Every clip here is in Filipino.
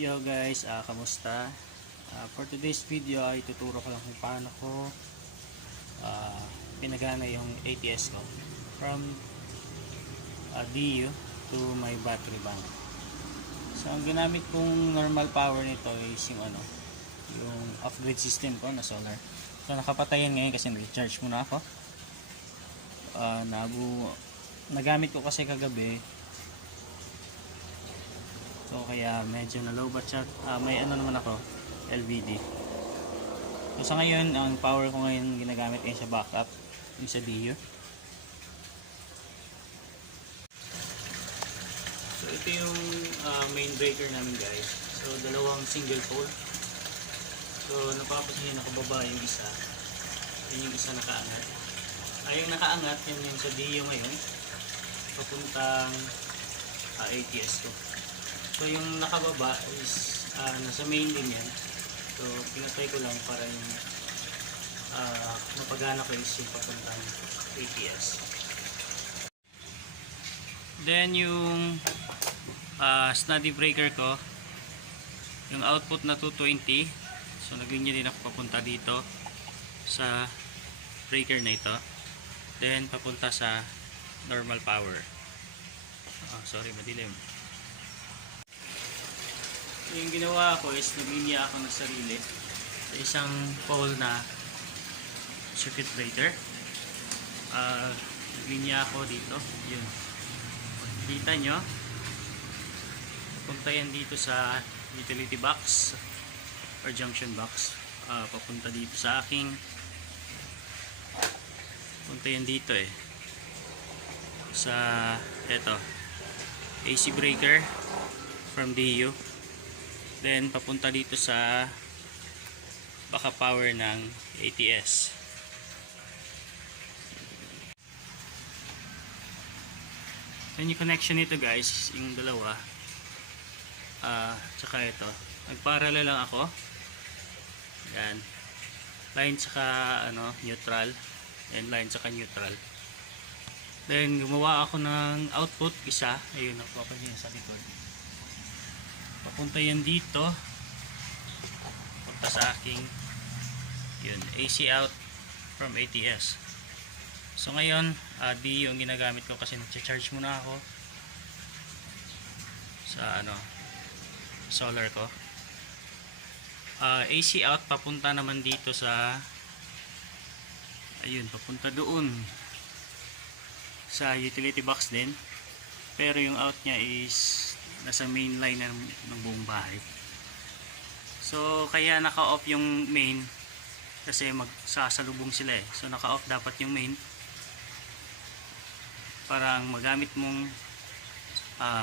Yo guys, kamusta? For today's video ay tuturo ko lang kung paano ko pinagana yung ATS ko from DU to my battery bank. So ang ginamit kong normal power nito is yung off-grid system ko na solar. So nakapatayan ngayon kasi nag-charge muna ako. Nagamit ko kasi kagabi. So kaya medyo na low bat siya. May naman ako, LVD. So sa ngayon, ang power ko ngayon ginagamit ay sa backup, yung sa DU. So ito yung main breaker namin guys. So dalawang single pole. So napapansin nakababa yung isa. Yung isa nakaangat. Yung nakaangat, yung sa DU ngayon. Papuntang ATS ko. So yung nakababa is nasa main din yan. So pinatay ko lang para yung mapagana ko is yung papuntang ATS. Then yung steady breaker ko, yung output na 220. So naglinya din ako papunta dito sa breaker na ito. Then papunta sa normal power. Sorry, madilim. Yung ginawa ko is naglinya ako ng sarili sa isang pole na circuit breaker. Naglinya ako dito. Yun. Kita nyo, punta yan dito sa utility box or junction box. Papunta dito sa aking, punta yan dito sa eto AC breaker from DU. Then papunta dito sa baka power ng ATS. Then yung connection nito guys, yung dalawa tsaka ito, nagparallel lang ako. Yan, line tsaka neutral, and line tsaka neutral. Then gumawa ako ng output isa, ayun, nakuha niya sa likod. Papunta yan dito, punta sa aking yun, AC out from ATS. So ngayon DU yung ginagamit ko kasi nag-charge muna ako sa solar ko. AC out papunta naman dito sa ayun, papunta doon sa utility box din, pero yung out nya is nasa main line ng buong bahay. So kaya naka-off yung main kasi magsasalubong sila So naka-off dapat yung main para ang magamit mong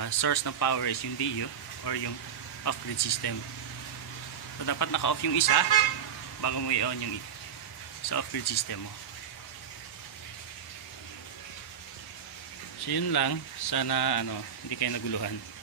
source ng power is yung DU or yung off-grid system. So dapat naka-off yung isa bago mo i-on yung sa off-grid system mo. So yun lang, sana hindi kayo naguluhan.